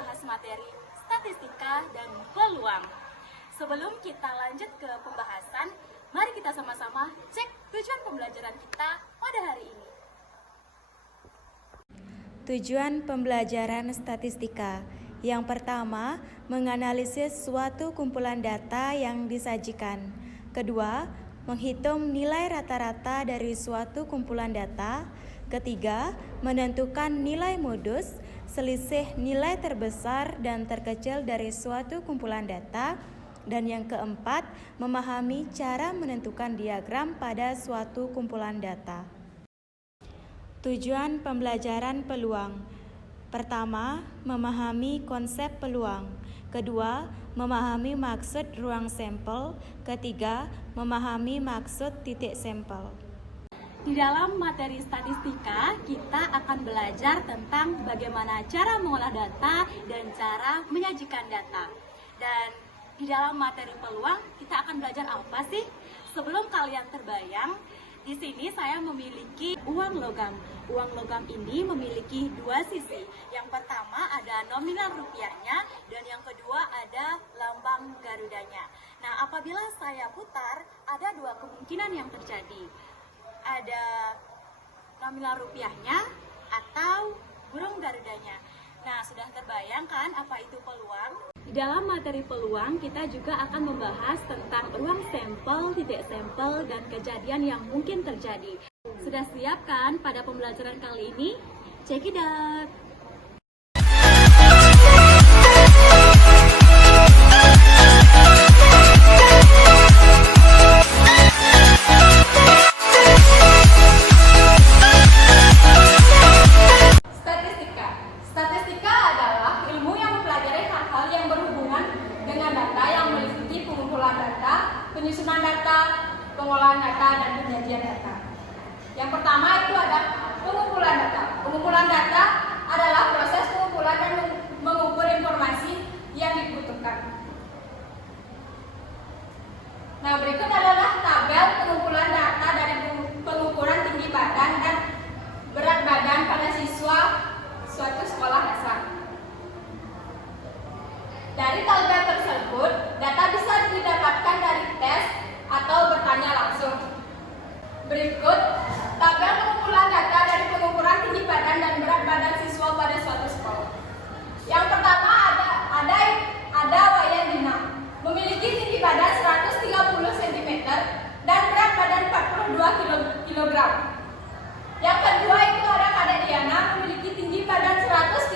membahas materi statistika dan peluang. Sebelum kita lanjut ke pembahasan, mari kita sama-sama cek tujuan pembelajaran kita pada hari ini. Tujuan pembelajaran statistika. Yang pertama, menganalisis suatu kumpulan data yang disajikan. Kedua, menghitung nilai rata-rata dari suatu kumpulan data. Ketiga, menentukan nilai modus, selisih nilai terbesar dan terkecil dari suatu kumpulan data. Dan yang keempat, memahami cara menentukan diagram pada suatu kumpulan data. Tujuan pembelajaran peluang. Pertama, memahami konsep peluang. Kedua, memahami maksud ruang sampel. Ketiga, memahami maksud titik sampel. Di dalam materi statistika, kita akan belajar tentang bagaimana cara mengolah data dan cara menyajikan data. Dan di dalam materi peluang, kita akan belajar apa sih? Sebelum kalian terbayang, di sini saya memiliki uang logam. Uang logam ini memiliki dua sisi. Yang pertama ada nominal rupiahnya dan yang kedua ada lambang Garudanya. Nah, apabila saya putar, ada dua kemungkinan yang terjadi. Ada nominal rupiahnya atau burung Garudanya. Nah, sudah terbayangkan apa itu peluang? Di dalam materi peluang, kita juga akan membahas tentang ruang sampel, titik sampel, dan kejadian yang mungkin terjadi. Sudah siap kan pada pembelajaran kali ini? Check it out! Statistika adalah ilmu yang mempelajari hal-hal yang berhubungan dengan data yang meliputi pengumpulan data, penyusunan data, pengolahan data, dan penyajian data. Yang pertama itu ada pengumpulan data. Pengumpulan data adalah proses pengumpulan dan mengumpul informasi yang dibutuhkan. Nah, berikut adalah tabel pengumpulan data dari pengukuran tinggi badan dan berat badan pada siswa suatu sekolah dasar. Dari tabel tersebut, data bisa didapatkan dari tes atau bertanya langsung. Berikut tabel pengumpulan data dari pengukuran tinggi badan dan berat badan siswa pada suatu sekolah. Yang pertama ada Wayan Dina, memiliki tinggi badan 130 cm dan berat badan 42 kg. Yang kedua itu ada Kadek Diana, memiliki tinggi badan 135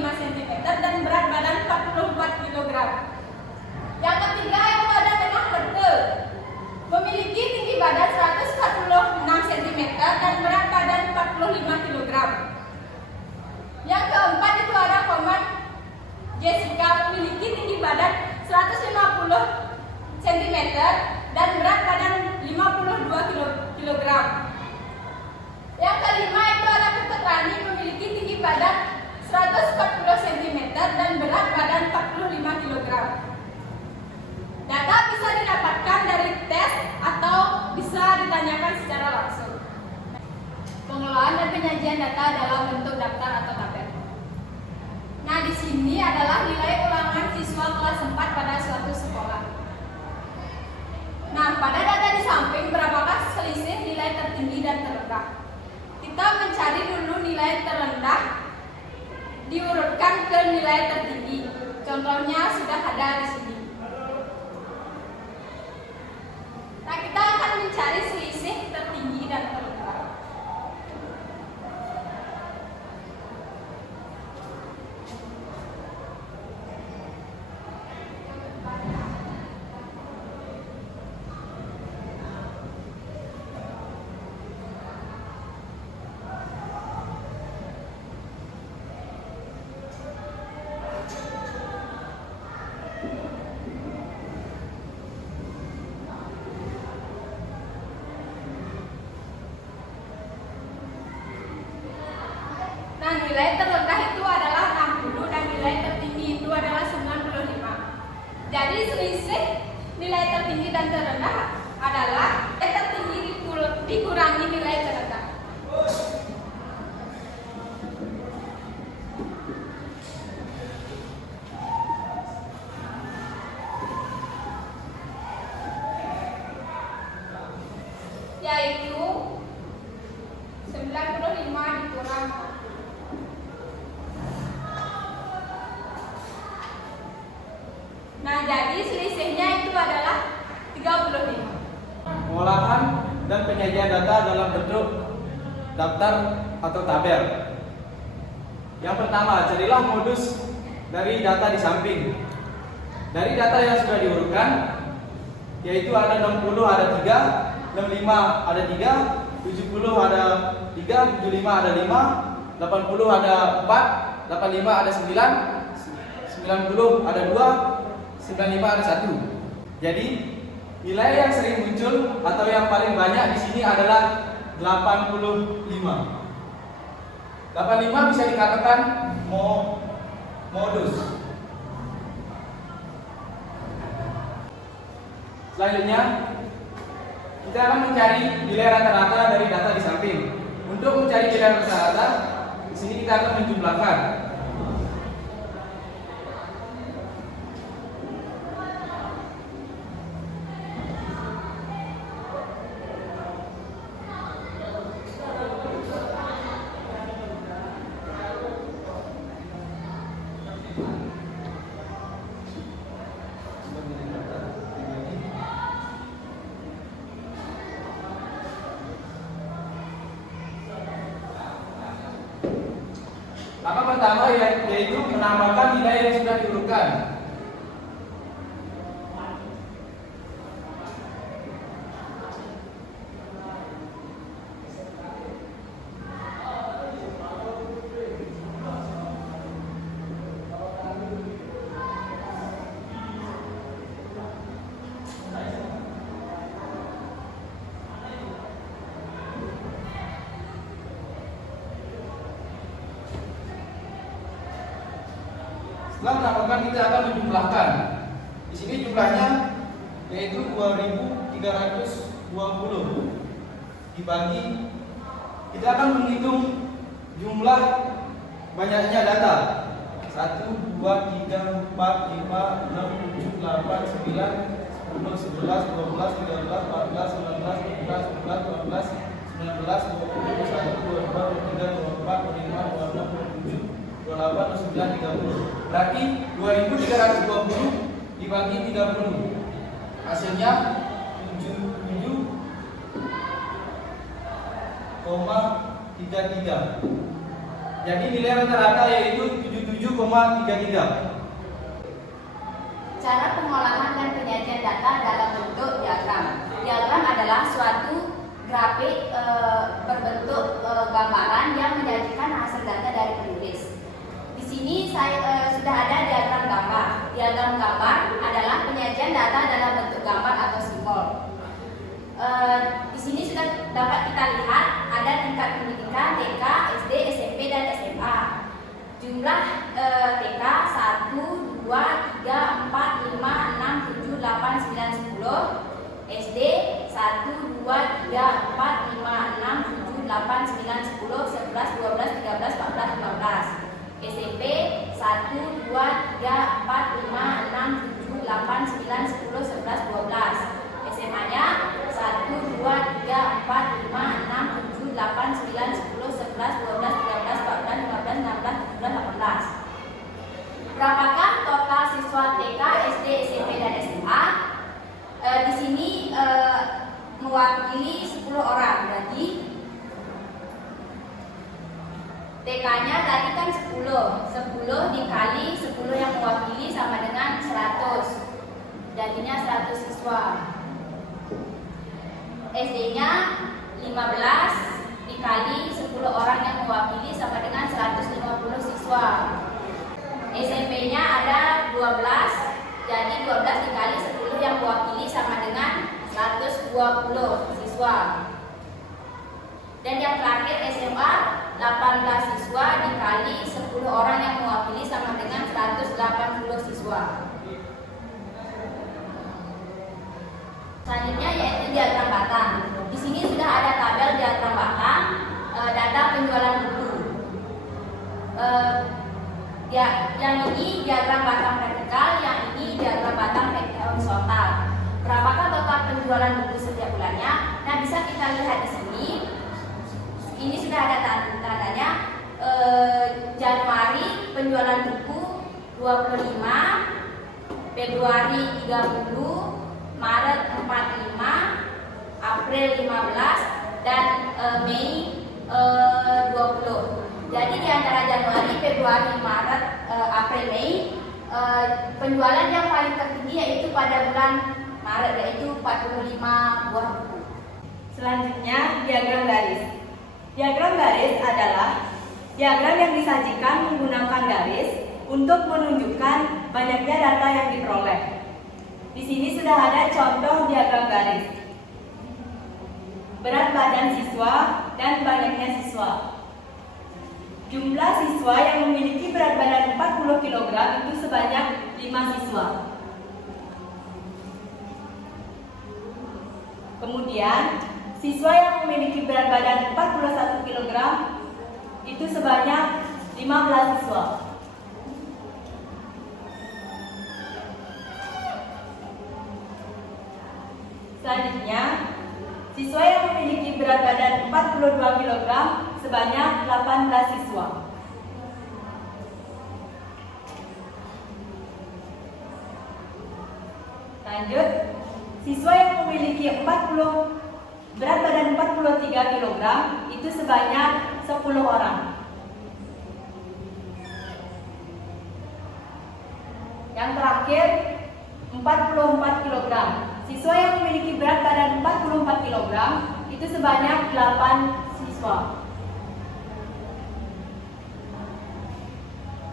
cm dan berat badan 44 kg. Yang ketiga itu ada Tengah Berte, memiliki tinggi badan 146 cm dan berat badan 45 kg. Yang keempat itu ada Koman Jessica, memiliki tinggi badan 150 cm dan berat badan 52 kg. Yang kelima itu ada Ketut Rani, memiliki tinggi badan 140 cm dan berat badan 45 kg. Data bisa didapatkan dari tes atau bisa ditanyakan secara langsung. Pengelolaan dan penyajian data dalam bentuk daftar atau tabel. Nah, di sini adalah nilai ulangan siswa kelas 4 pada suatu sekolah. Nah, pada data di samping berapakah selisih nilai tertinggi dan terendah? Kita mencari dulu nilai terendah, diurutkan ke nilai tertinggi. Contohnya sudah ada di sini. Nah, kita akan mencari selisih tertinggi dan terendah. Nilai terendah itu adalah 60 dan nilai tertinggi itu adalah 95. Jadi selisih nilai tertinggi dan terendah adalah nilai tertinggi dikurangi nilai terendah. Nah, jadi selisihnya itu adalah 35. Pengolahan dan penyajian data dalam bentuk daftar atau tabel. Yang pertama, carilah modus dari data di samping. Dari data yang sudah diurutkan, yaitu ada 60 ada 3, 65 ada 3, 70 ada 3, 75 ada 5, 80 ada 4, 85 ada 9, 90 ada 2, 95 ada 1. Jadi nilai yang sering muncul atau yang paling banyak di sini adalah 85. 85 bisa dikatakan modus. Selanjutnya, kita akan mencari nilai rata-rata dari data di samping. Untuk mencari nilai rata-rata, di sini kita akan menjumlahkan. Langkah pertama yaitu menambahkan nilai yang sudah diurutkan. Setelah menambahkan, kita akan menjumlahkan. Di sini jumlahnya yaitu 2320 dibagi. Kita akan menghitung jumlah banyaknya data. 1, 2, 3, 4, 5, 6, 7, 8, 9, 10, 11, 12, 13, 14, 15, 16, 17, 18, 19, 20, 21, 22, 23, 24, 25, 26, 27, 28, 29, 30. Berarti 2320 dibagi 30. Hasilnya 77,33. Jadi nilai rata-rata yaitu 77,33. Cara pengolahan dan penyajian data dalam bentuk diagram. Diagram adalah suatu grafik berbentuk gambaran yang menyajikan hasil data dari penulis. Di sini saya sudah ada diagram gambar. Diagram gambar adalah penyajian data dalam bentuk gambar atau simbol. Di sini sudah dapat kita lihat ada tingkat pendidikan TK, SD, SMP, dan SMA. Jumlah TK 1, 2, 3, 4, 5, 6, 7, 8, 9, 10. SD 1, 2, 3, 4, 5, 6, 7, 8, 9, 10, 11, 12, 13, 14, 15, 16, 17, 18, 19, 20, 21, 22, 23, 24, 25, 26, 27, 28, 29, 30. SMP 1, 2, 3, 4, 5, 6, 7, 8, 9, 10, 11, 12, 12. SMA-nya 1, 2, 3, 4, 5, 6, 7, 8, 9, 10, 11, 12, 13, 14, 15, 16. Berapakah total siswa TK, SD, SMP, dan SMA? Di sini mewakili 10 orang. Berarti TK-nya tadi kan 10. 10 dikali 10 yang mewakili sama dengan 100. Jadinya 100 siswa. SD-nya 15 dikali 10 orang yang mewakili sama dengan 150 siswa. SMP-nya ada 12, jadi 12 dikali 10 yang mewakili sama dengan 120 siswa. Dan yang terakhir SMA 18 siswa dikali 10 orang yang mewakili sama dengan 180 siswa. Selanjutnya yaitu diagram batang. Di sini sudah ada tabel diagram batang, data penjualan buku. Yang ini diagram batang vertikal, yang ini diagram batang horizontal. Berapakah total penjualan buku setiap bulannya? Nah, bisa kita lihat di sini. Ini sudah ada tandanya. Januari penjualan buku 25, Februari 30, Maret 45, April 15, dan Mei 20. Jadi di antara Januari, Februari, Maret, April, Mei, penjualan yang paling tertinggi yaitu pada bulan Maret, yaitu 45 buah buku. Selanjutnya, diagram garis. Diagram garis adalah diagram yang disajikan menggunakan garis untuk menunjukkan banyaknya data yang diperoleh. Di sini sudah ada contoh diagram garis. Berat badan siswa dan banyaknya siswa. Jumlah siswa yang memiliki berat badan 40 kg itu sebanyak 5 siswa. Kemudian, siswa yang memiliki berat badan 41 kg itu sebanyak 15 siswa. Selanjutnya, siswa yang memiliki berat badan 42 kg sebanyak 18 siswa. Lanjut, siswa yang memiliki berat badan 43 kg itu sebanyak 10 orang. Yang terakhir, 44 kg. Siswa yang memiliki berat badan 44 kg itu sebanyak 8 siswa.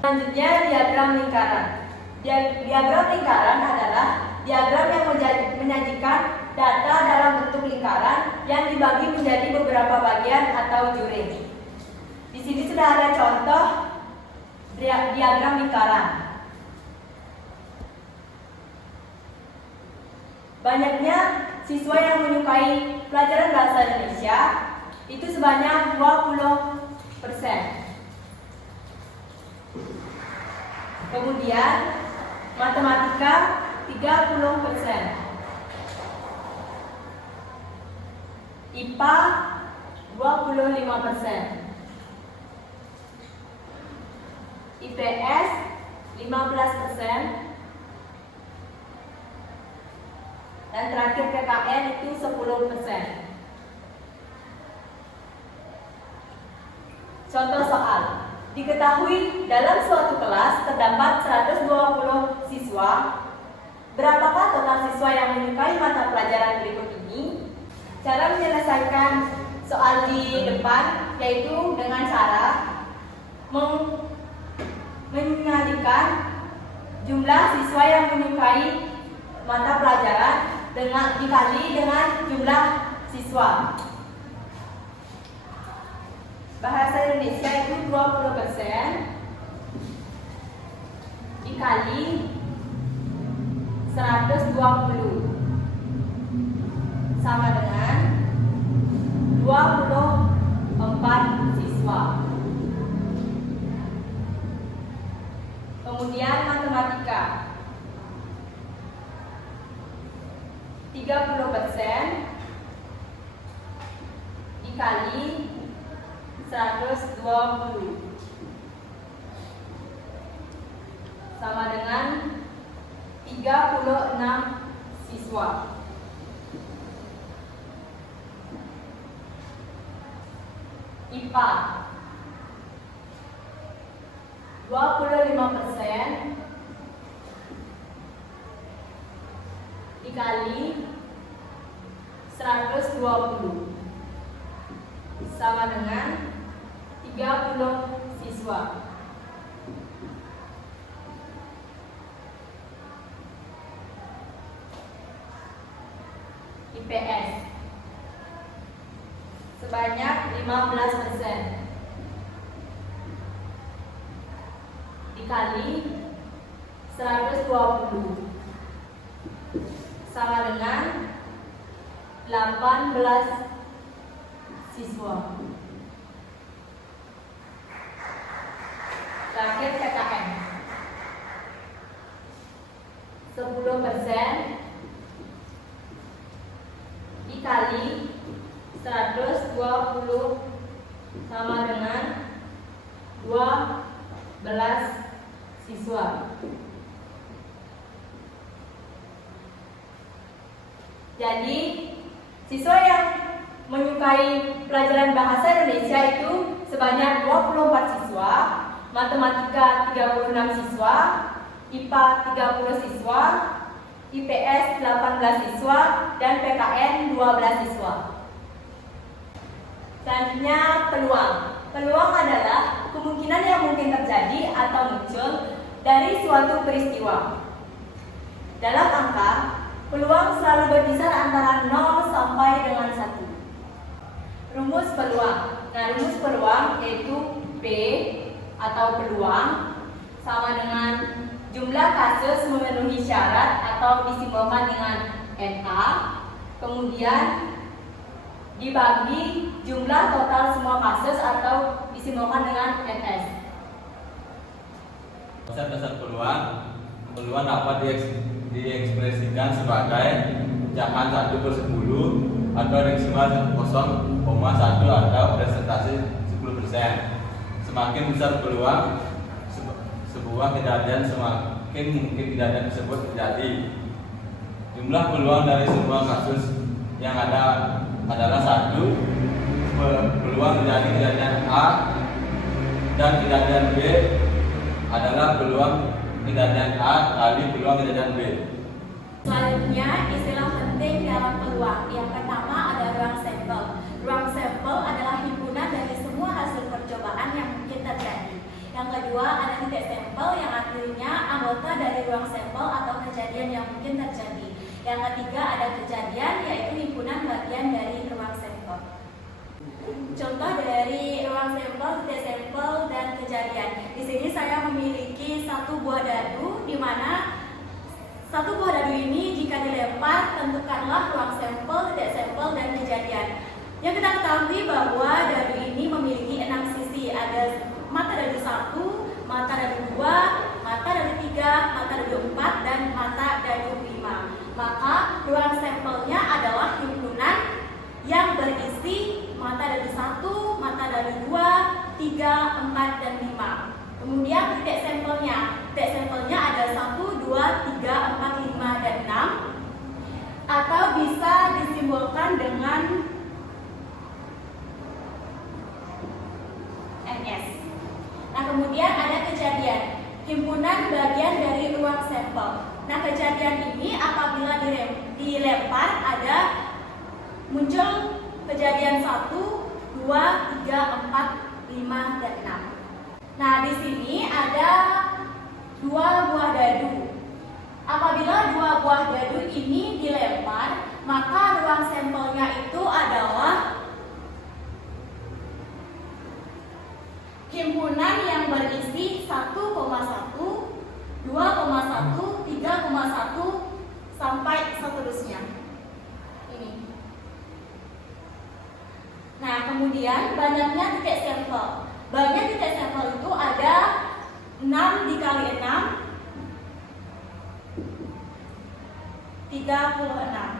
Selanjutnya, diagram lingkaran. Diagram lingkaran adalah diagram yang menyajikan data dalam bentuk lingkaran yang dibagi menjadi beberapa bagian atau juring. Di sini sudah ada contoh diagram lingkaran. Banyaknya siswa yang menyukai pelajaran bahasa Indonesia itu sebanyak 20%. Kemudian matematika 30%. IPA 25%. IPS 15%. Dan terakhir PKN itu 10%. Contoh soal. Diketahui dalam suatu kelas terdapat 120 siswa. Berapakah total siswa yang menyukai mata pelajaran berikut ini? Cara menyelesaikan soal di depan yaitu dengan cara mengalihkan jumlah siswa yang menyukai mata pelajaran dikali dengan jumlah siswa. Bahasa Indonesia itu 20% dikali 120 sama dengan 24 siswa. Kemudian matematika 30% dikali 120 sama dengan 36 siswa. IPA 25% dikali 120 sama dengan 30 siswa. IPS sebanyak 15% dikali 120 sama dengan 18 siswa. Terakhir PKN 10% dikali 120 sama dengan 12 siswa. Jadi, siswa yang menyukai pelajaran bahasa Indonesia itu sebanyak 24 siswa, matematika 36 siswa, IPA 30 siswa, IPS 18 siswa, dan PKN 12 siswa. Selanjutnya, peluang. Peluang adalah kemungkinan yang mungkin terjadi atau muncul dari suatu peristiwa. Dalam angka, peluang selalu berkisar antara 0 sampai dengan 1. Rumus peluang. Nah, rumus peluang yaitu P atau peluang sama dengan jumlah kasus memenuhi syarat atau disimbolkan dengan NA, kemudian dibagi jumlah total semua kasus atau disimbolkan dengan NS. Dasar peluang dapat diekspresikan sebagai pecahan 1/10 atau maksimal 0,1 atau presentasi 10%. Semakin besar peluang sebuah kejadian, semakin mungkin kejadian tersebut terjadi. Jumlah peluang dari semua kasus yang ada adalah 1. Peluang terjadi kejadian A dan kejadian B adalah peluang kejadian A kali peluang kejadian B. Selanjutnya, istilah penting dalam peluang. Yang pertama ada ruang sampel. Ruang sampel adalah himpunan dari semua hasil percobaan yang mungkin terjadi. Yang kedua ada titik sampel yang artinya anggota dari ruang sampel atau kejadian yang mungkin terjadi. Yang ketiga ada kejadian, yaitu himpunan bagian dari ruang sampel. Contoh dari ruang sampel, titik sampel, dan kejadian. Di sini saya memiliki satu buah dadu, di mana satu buah dadu ini jika dilempar, tentukanlah ruang sampel, titik sampel, dan kejadian. Yang kita ketahui bahwa dadu ini memiliki 6 sisi. Ada mata dadu 1, mata dadu 2, mata dadu 3, mata dadu 4, dan mata dadu 5. Maka ruang sampelnya adalah himpunan yang berisi mata dadu 1, mata dadu 2, 3, 4, dan 5. Kemudian titik sampelnya. Titik sampelnya ada 1, 2, 3, 4, 5, dan 6. Atau bisa disimbolkan dengan NS. Nah, kemudian ada kejadian. Himpunan bagian dari ruang sampel. Nah, kejadian ini apabila dilempar ada muncul kejadian 1, 2, 3, 4, 5, dan 6. Nah, di sini ada 2 buah dadu. Apabila 2 buah dadu ini dilempar, maka ruang sampelnya itu adalah himpunan yang berisi 1,1, 2,1, 3,1, sampai seterusnya. Ini. Nah, kemudian banyaknya titik sampel. Banyak titik sampel itu ada 6 dikali 6, 36.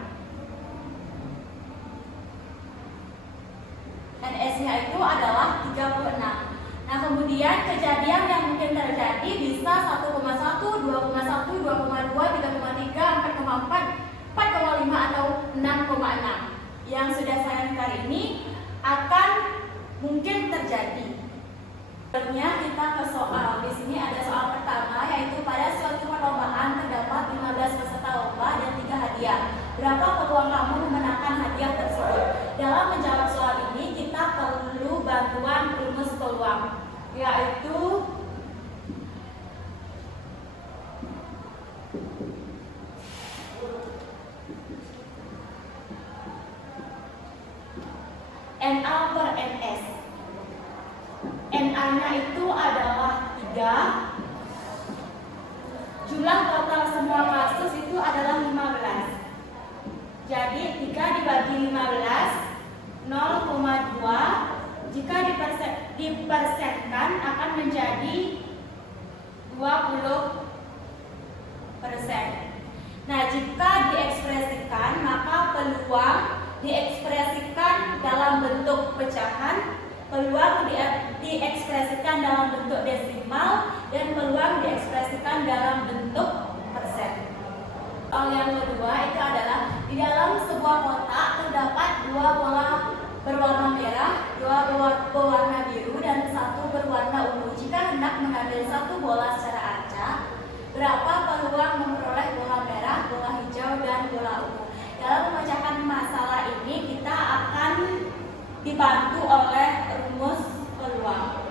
NS-nya itu adalah 36. Nah, kemudian kejadian yang mungkin terjadi bisa 1,1, 2,1, 2,2, 3,3, 4,4, 4,5, atau 6,6. Yang sudah saya angkat ini akan mungkin terjadi. Selanjutnya kita ke soal. Di sini ada soal pertama, yaitu pada suatu perlombaan terdapat 15 peserta lomba dan 3 hadiah. Berapa peluang kamu memenangkan hadiah tersebut? Dalam menjawab soal ini kita perlu bantuan rumus peluang, yaitu NA per NS. NA-nya itu adalah 3. Jumlah total semua kasus itu adalah 15. Jadi 3 dibagi 15, 0,2. Jika dipersenkan akan menjadi 20%. Nah, jika diekspresikan, maka peluang diekspresikan dalam bentuk pecahan, peluang diekspresikan dalam bentuk desimal, dan peluang diekspresikan dalam bentuk persen. Soal yang kedua itu adalah di dalam 2 bola berwarna merah, 2 bola berwarna biru, dan 1 berwarna ungu. Jika hendak mengambil 1 bola secara acak, berapa peluang memperoleh bola merah, bola hijau, dan bola ungu? Dalam memecahkan masalah ini, kita akan dibantu oleh rumus peluang.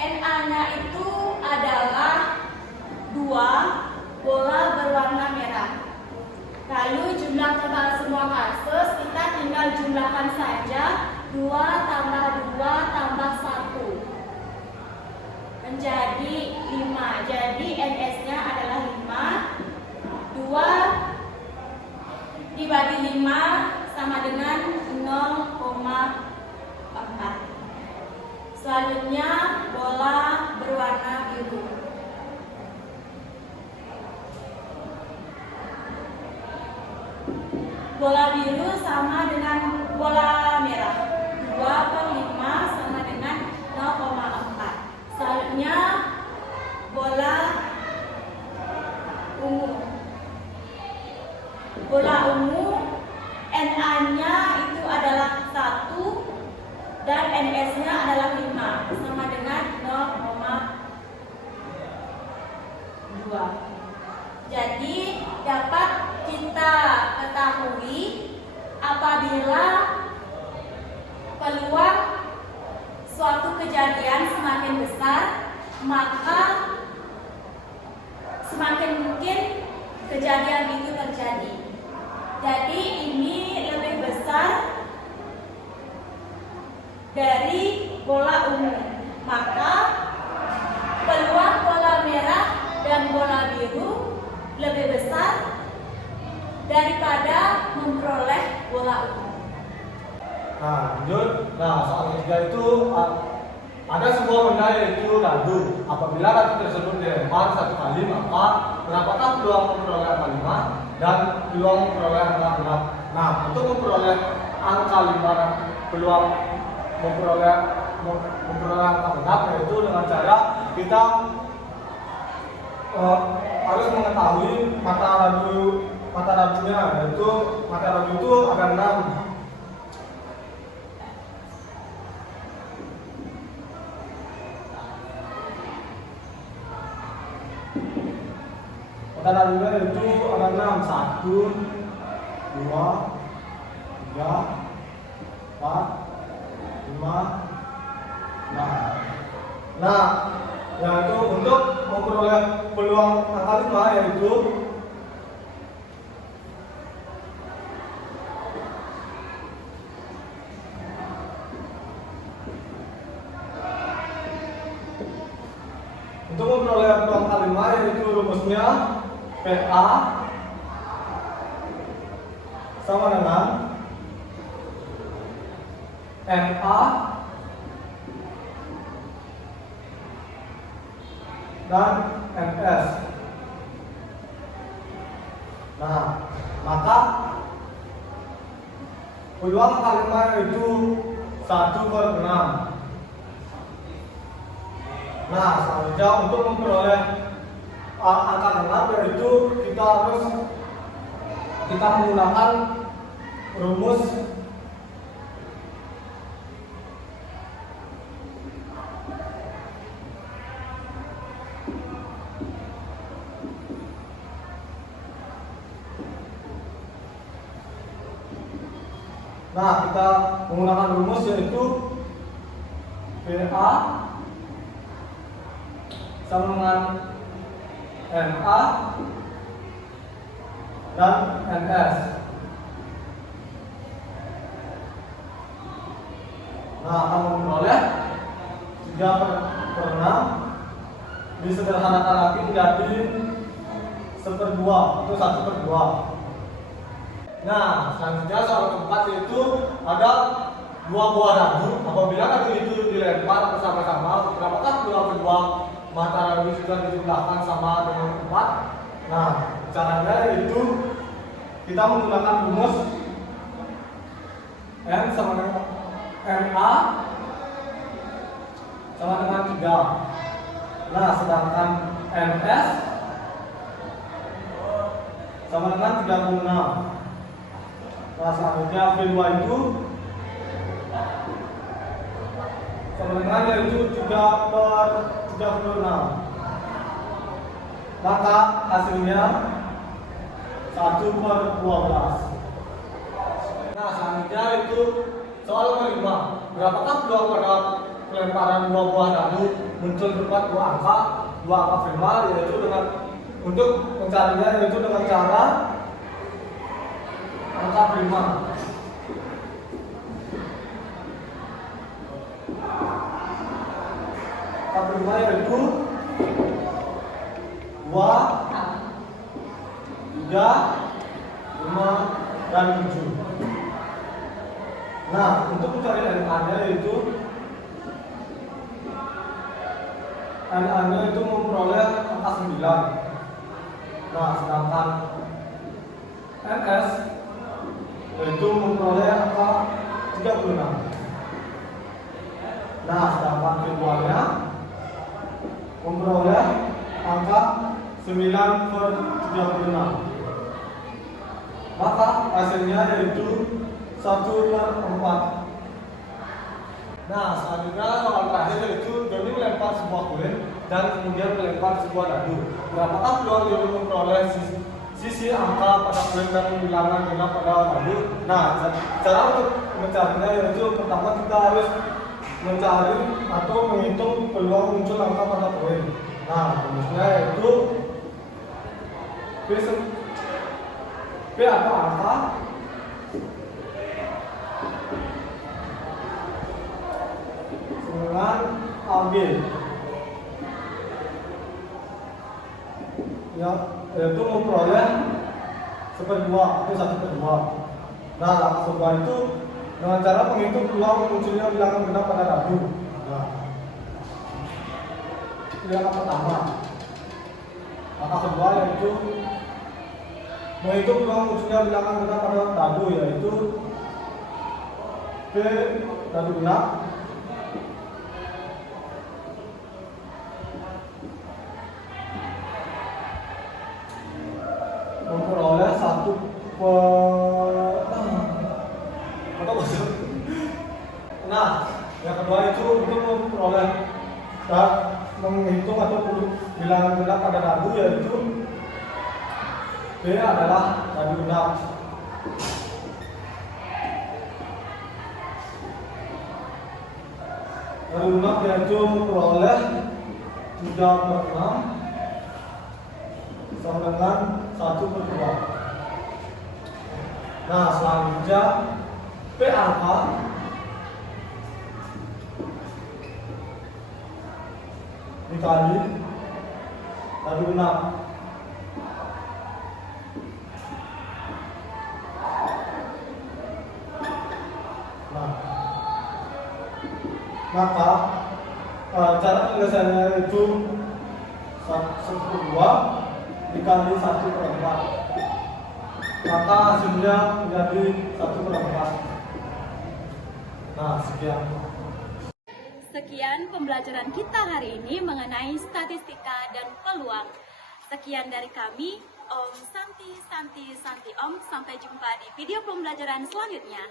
NA-nya itu adalah 2 bola berwarna merah. Lalu jumlah total semua kasus kita tinggal jumlahkan saja. 2 tambah 2 tambah 1 menjadi 5. Jadi NS-nya adalah 5. 2 dibagi 5 sama dengan 0,4. Selanjutnya bola berwarna biru. Bola biru sama dengan bola merah. 2/5 sama dengan 0,4. Selanjutnya bola ungu. Bola ungu NA-nya itu adalah 1 dan NS-nya adalah 5 sama dengan 0,2. Jadi dapat kita ketahui apabila peluang suatu kejadian semakin besar, maka semakin mungkin kejadian itu terjadi. Jadi ini lebih besar dari bola ungu, maka peluang bola merah dan bola biru lebih besar daripada memperoleh bola ungu. Nah, lanjut. Nah, soal ketiga itu ada sebuah benda yaitu radu. Apabila radu tersebut dilempar 1 kali, maka berapakah peluang memperoleh angka 5 dan peluang memperoleh angka 6? Nah, untuk memperoleh angka 5, peluang memperoleh angka genap yaitu dengan cara kita harus mengetahui mata radunya, yaitu mata radu itu ada 6. Mata radunya itu ada 6. 1, 2, 3, 4, 5. Nah, yaitu untuk memperoleh peluang angka 5 yaitu untuk memperoleh peluang angka 5 yaitu rumusnya PA sama dengan NA dan NS. Nah, maka peluang angka 5 itu 1/6. Nah, selanjutnya untuk memperoleh angka genap yaitu kita menggunakan rumus yaitu PA sama dengan NA dan NS. Nah, akan memperoleh 3/6 disederhanakan lagi menjadi 1/2 atau 1/2. Nah, selanjutnya soal keempat yaitu ada 2 buah radu. Apabila radu itu dilempar bersama-sama, berapakah peluang kedua mata radu sudah dijumlahkan sama dengan 4? Nah, caranya yaitu kita menggunakan rumus N sama dengan NA sama dengan 3. Nah, sedangkan NS sama dengan 36. Nah, selanjutnya V2 itu sama dengan yaitu 3/36. Maka hasilnya 1/12. Nah, selanjutnya itu soal kelima. Berapakah peluang pada pelemparan 2 buah dadu muncul tepat 2 angka prima, yaitu dengan untuk mencarinya yaitu dengan cara angka prima. Angka prima yaitu 2, 3, 5, dan 7. Nah, untuk mencari NA-nya yaitu NA-nya itu memperoleh angka 9. Nah, sedangkan NS yaitu memperoleh angka 36. Nah, sedangkan V2-nya memperoleh angka 9/36. Maka hasilnya yaitu 1/4. Nah, selanjutnya soal terakhir yaitu Doni melempar sebuah koin dan kemudian melempar sebuah dadu. Berapakah peluang Doni memperoleh sisi angka pada koin dan bilangan genap pada dadu? Nah, cara untuk mencarinya yaitu pertama kita harus mencari atau menghitung peluang muncul angka pada koin. Nah, rumusnya yaitu P atau angka dengan AB, ya, yaitu memperoleh 1/2 atau 1/2. Nah, sebuah itu dengan cara menghitung peluang munculnya bilangan genap pada dadu. Nah, bilangan pertama. Maka kedua yaitu menghitung peluang munculnya bilangan genap pada dadu, yaitu P dadu genap memperoleh 1 Nah, yang kedua itu untuk memperoleh dan menghitung atau bilangan genap pada dadu, yaitu B adalah dadu genap. Dadu genap yaitu memperoleh 3/6 sama dengan 1/2. Nah, selanjutnya P angka dikali dadu genap. Nah, maka cara penyelesaiannya itu 1/2 dikali 1/4. Maka hasilnya menjadi 1/4. Nah, sekian. Sekian pembelajaran kita hari ini mengenai statistika dan peluang. Sekian dari kami, Om Santi Om. Sampai jumpa di video pembelajaran selanjutnya.